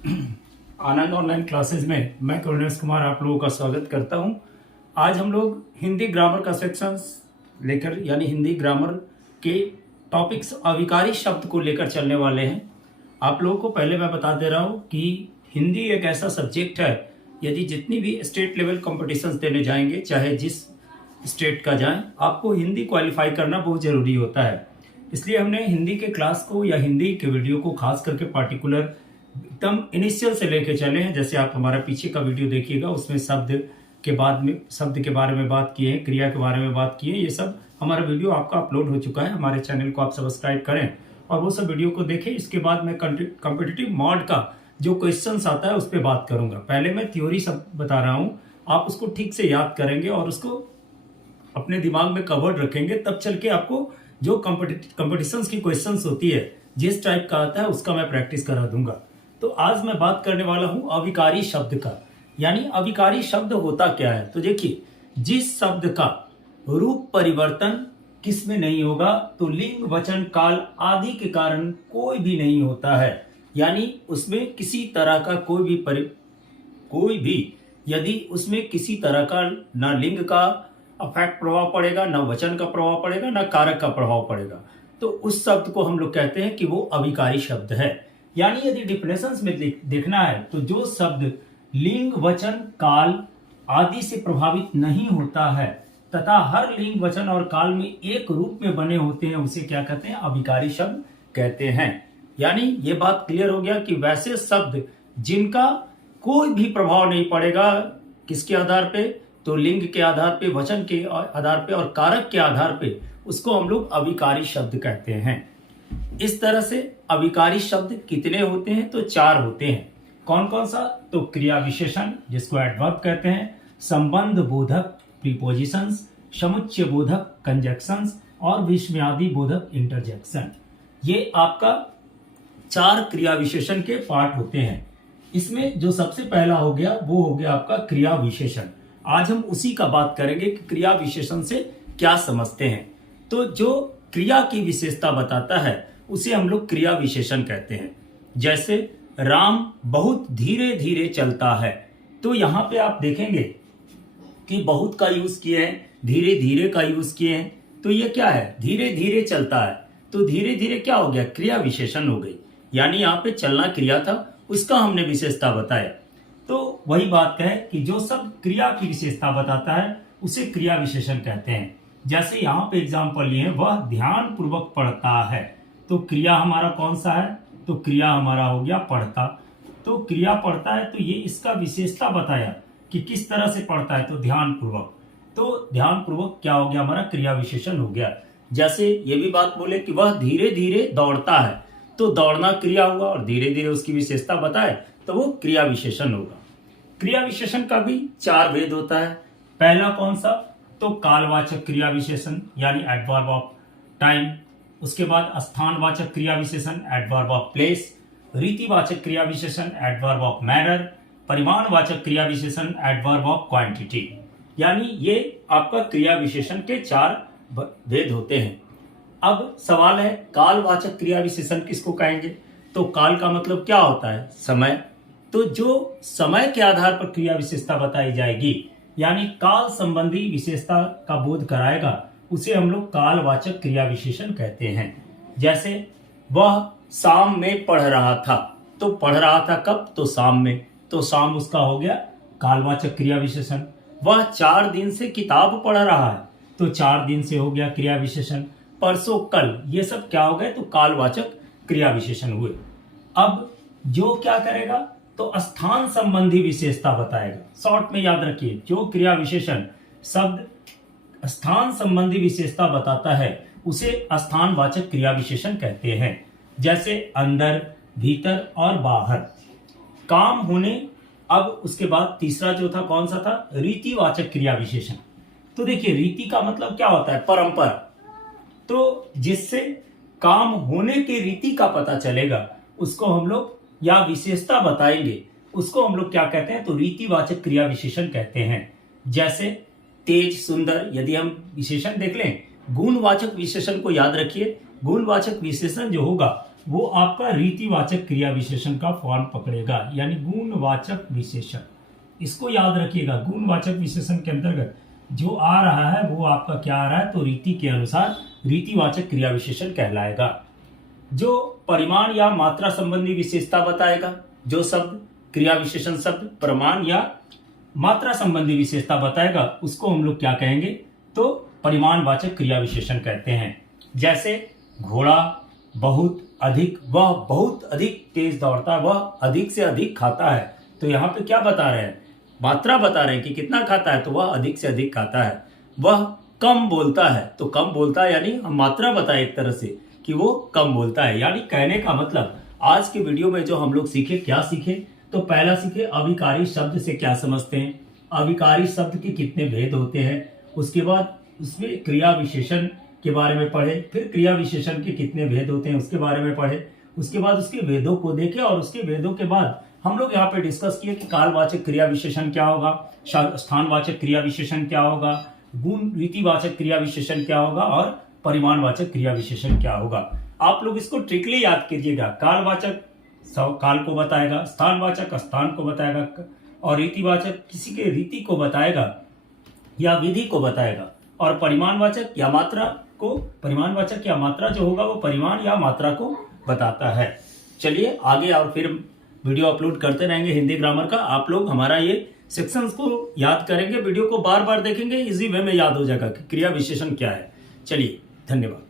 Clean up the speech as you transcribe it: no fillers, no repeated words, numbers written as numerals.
आनंद online classes में मैं करुणेश कुमार आप लोगों का स्वागत करता हूं। आज हम लोग हिंदी ग्रामर का सेक्शंस लेकर यानी हिंदी ग्रामर के टॉपिक्स अविकारी शब्द को लेकर चलने वाले हैं। आप लोगों को पहले मैं बता दे रहा हूं कि हिंदी एक ऐसा सब्जेक्ट है, यदि जितनी भी स्टेट लेवल कॉम्पिटिशन्स देने जाएंगे, चाहे जिस स्टेट का जाएं, आपको हिंदी क्वालिफाई करना बहुत ज़रूरी होता है। इसलिए हमने हिंदी के क्लास को या हिंदी के वीडियो को खास करके पार्टिकुलर एकदम इनिशियल से लेके चले हैं। जैसे आप हमारा पीछे का वीडियो देखिएगा, उसमें शब्द के बारे में बात किए हैं, क्रिया के बारे में बात किए हैं। ये सब हमारा वीडियो आपका अपलोड हो चुका है। हमारे चैनल को आप सब्सक्राइब करें और वो सब वीडियो को देखें। इसके बाद मैं कॉम्पिटिटिव मॉड का जो क्वेश्चंस आता है उस पर बात करूंगा। पहले मैं थ्योरी सब बता रहा हूँ, आप उसको ठीक से याद करेंगे और उसको अपने दिमाग में कवर्ड रखेंगे, तब चल के आपको जो कॉम्पिटिशन्स की क्वेश्चंस होती है, जिस टाइप का आता है उसका मैं प्रैक्टिस करा दूंगा। तो आज मैं बात करने वाला हूं अविकारी शब्द का। यानी अविकारी शब्द होता क्या है? तो देखिए, जिस शब्द का रूप परिवर्तन किस में नहीं होगा, तो लिंग वचन काल आदि के कारण कोई भी नहीं होता है। यानी उसमें किसी तरह का कोई भी यदि उसमें किसी तरह का ना लिंग का अफेक्ट प्रभाव पड़ेगा, ना वचन का प्रभाव पड़ेगा, ना कारक का प्रभाव पड़ेगा, तो उस शब्द को हम लोग कहते हैं कि वो अविकारी शब्द है। यानी यदि डिफिनेशंस में देखना है तो जो शब्द लिंग वचन काल आदि से प्रभावित नहीं होता है तथा हर लिंग वचन और काल में एक रूप में बने होते हैं, उसे क्या कहते हैं? अविकारी शब्द कहते हैं। यानी ये बात क्लियर हो गया कि वैसे शब्द जिनका कोई भी प्रभाव नहीं पड़ेगा, किसके आधार पे? तो लिंग के आधार पे, वचन के आधार पे और कारक के आधार पे, उसको हम लोग अविकारी शब्द कहते हैं। इस तरह से अविकारी शब्द कितने होते हैं? तो 4 होते हैं। कौन कौन सा? तो क्रिया विशेषण, जिसको एडवर्ब कहते हैं, संबंध बोधक प्रीपोजिशंस, समुच्चय बोधक कंजक्शंस और विस्मयादि बोधक इंटरजेक्शन। ये आपका 4 क्रिया विशेषण के पार्ट होते हैं। इसमें जो सबसे पहला हो गया वो हो गया आपका क्रिया विशेषण। आज हम उसी का बात करेंगे कि क्रिया विशेषण से क्या समझते हैं। तो जो क्रिया की विशेषता बताता है उसे हम लोग क्रिया विशेषण कहते हैं। जैसे राम बहुत धीरे धीरे चलता है, तो यहां पे आप देखेंगे कि बहुत का यूज किए हैं, धीरे धीरे का यूज किए हैं। तो ये क्या है? धीरे धीरे चलता है। तो धीरे धीरे क्या हो गया? क्रिया विशेषण हो गई। यानी यहाँ पे चलना क्रिया था, उसका हमने विशेषता बताया। तो वही बात है कि जो सब क्रिया की विशेषता बताता है उसे क्रिया विशेषण कहते हैं। जैसे यहाँ पे एग्जाम्पल लिए हैं, वह ध्यान पूर्वक पढ़ता है। तो क्रिया हमारा कौन सा है? तो क्रिया हमारा हो गया पढ़ता। तो क्रिया पढ़ता है, तो ये इसका विशेषता बताया कि किस तरह से पढ़ता है, तो ध्यान पूर्वक। तो ध्यान पूर्वक क्या हो गया? हमारा क्रिया विशेषण हो गया। जैसे ये भी बात बोले कि वह धीरे धीरे दौड़ता है, तो दौड़ना क्रिया हुआ और धीरे धीरे उसकी विशेषता बताए तो वो क्रिया विशेषण होगा। क्रिया विशेषण का भी 4 भेद होता है। पहला कौन सा? तो कालवाचक क्रिया विशेषण यानी एडवर्ब ऑफ टाइम। उसके बाद स्थानवाचक क्रिया विशेषण एडवर्ब ऑफ प्लेस। रीतिवाचक क्रिया विशेषण एडवर्ब ऑफ मैनर। परिमाणवाचक क्रिया विशेषण एडवर्ब ऑफ क्वांटिटी। यानी ये आपका क्रिया विशेषण के 4 भेद होते हैं। अब सवाल है, कालवाचक क्रिया विशेषण किसको कहेंगे? तो काल का मतलब क्या होता है? समय। तो जो समय के आधार पर क्रिया विशेषता बताई जाएगी, यानी काल संबंधी विशेषता का बोध कराएगा, उसे हम लोग कालवाचक क्रिया विशेषण कहते हैं। जैसे वह शाम में पढ़ रहा था, तो पढ़ रहा था कब? तो शाम में। तो शाम उसका हो गया कालवाचक क्रिया विशेषण। वह 4 दिन से किताब पढ़ रहा है, तो 4 दिन से हो गया क्रिया विशेषण। परसों, कल, ये सब क्या हो गए? तो कालवाचक क्रिया विशेषण हुए। अब जो क्या करेगा? तो स्थान संबंधी विशेषता बताएगा। शॉर्ट में याद रखिए, जो क्रिया विशेषण शब्द स्थान संबंधी विशेषता बताता है उसे स्थानवाचक क्रिया विशेषण कहते हैं। जैसे अंदर, भीतर और बाहर, काम होने। अब उसके बाद तीसरा जो था कौन सा था? रीतिवाचक क्रिया विशेषण। तो देखिए, रीति का मतलब क्या होता है? परंपरा। तो जिससे काम होने के रीति का पता चलेगा उसको हम लोग या विशेषता बताएंगे, उसको हम लोग क्या कहते हैं? तो रीतिवाचक क्रिया विशेषण कहते हैं। जैसे तेज, सुंदर, यदि हम विशेषण देख लें। गुणवाचक विशेषण को याद रखिए। गुणवाचक विशेषण जो होगा वो आपका रीतिवाचक क्रिया विशेषण का फॉर्म पकड़ेगा, यानी गुणवाचक विशेषण। इसको याद रखिएगा, गुणवाचक विशेषण के अंतर्गत जो आ रहा है वो आपका क्या आ रहा है, तो रीति के अनुसार रीतिवाचक क्रिया विशेषण कहलाएगा। जो परिमाण या मात्रा संबंधी विशेषता बताएगा, जो शब्द क्रिया विशेषण शब्द परिमाण या मात्रा संबंधी विशेषता बताएगा, उसको हम लोग क्या कहेंगे, तो परिमाणवाचक क्रिया विशेषण कहते हैं। जैसे घोड़ा बहुत अधिक, वह बहुत अधिक तेज दौड़ता है, वह अधिक से अधिक खाता है। तो यहाँ पे क्या बता रहे हैं, मात्रा बता रहे हैं कि कितना खाता है, तो वह अधिक से अधिक खाता है। वह कम बोलता है, तो कम बोलता है यानी हम मात्रा बताए एक तरह से कि वो कम बोलता है। यानी कहने का मतलब आज के वीडियो में जो हम लोग सीखे, क्या सीखे, तो पहला सीखे अविकारी शब्द से क्या समझते हैं, अविकारी शब्द के कितने भेद होते हैं, उसके बाद उसमें क्रिया विशेषण के बारे में पढ़े, फिर क्रिया विशेषण के कितने भेद होते हैं उसके बारे में पढ़े, उसके बाद उसके भेदों को देखे, और उसके भेदों के बाद हम लोग यहाँ पे डिस्कस किए कि कालवाचक क्रिया विशेषण क्या होगा, स्थानवाचक क्रिया विशेषण क्या होगा, गुण रीतिवाचक क्रिया विशेषण क्या होगा, और परिमाणवाचक क्रिया विशेषण क्या होगा। आप लोग इसको ट्रिकली याद कीजिएगा। कालवाचक काल को बताएगा, स्थानवाचक स्थान को बताएगा, और रीतिवाचक किसी के रीति को बताएगा या विधि को बताएगा, और परिमाणवाचक या मात्रा को, परिमाणवाचक या मात्रा जो होगा वो परिमाण या मात्रा को बताता है। चलिए आगे और फिर वीडियो अपलोड करते रहेंगे हिंदी ग्रामर का। आप लोग हमारा ये सेक्शंस को याद करेंगे, वीडियो को बार बार देखेंगे, इजी वे में याद हो जाएगा कि क्रिया विशेषण क्या है। चलिए, धन्यवाद।